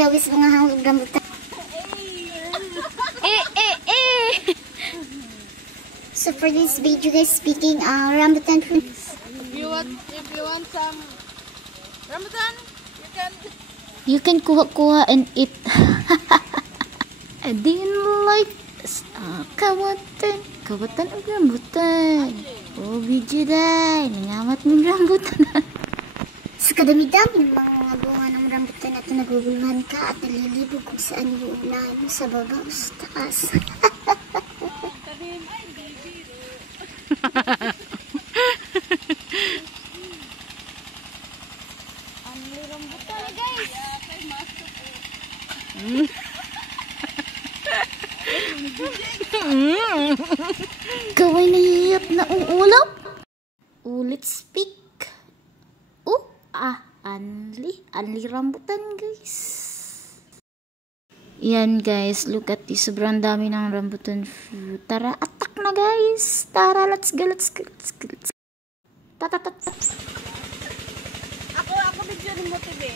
dawis mga hanggang rambutan. So for this video guys, speaking rambutan fruits. If you want some rambutan, You can kuha-kuha and eat. I didn't like kawatan ang rambutan. Oh, video day. Nangamat ng rambutan. Sa kadami-dami ng mga bunga ng rambutan at naguguluhan ka at nalilibog kung saan yung unahan mo sa baba o sa taas. ang rambutan guys. Kaway nahihiyap na uulap. Ulit speak. Anli rambutan guys. Yan guys, look at this. Sobrang dami ng rambutan fruit. Tara, attack na guys. Tara, let's go. Tatatat. Ako video ni mo TV.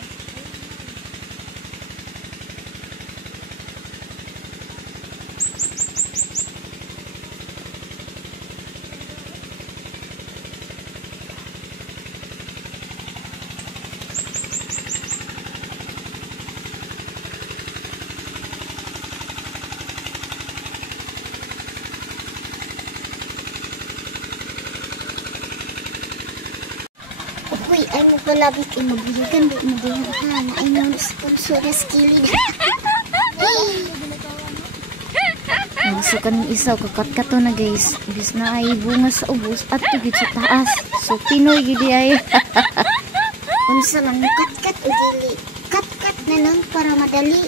Uy, ay mo palabit ay magbihigan di mo din ha na ay mo sponsor na skilid. So kanang isaw kakat to na guys. Bis na ay bunga sa ubos at tugid sa taas. So Pinoy gidi ay. Unsa man kat-kat o dili. Kat-kat na lang para madali.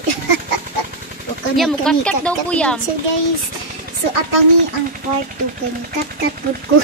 Ya, mo kat-kat daw po yan. So guys, so atangi ang part 2 kani kat-kat pud ko.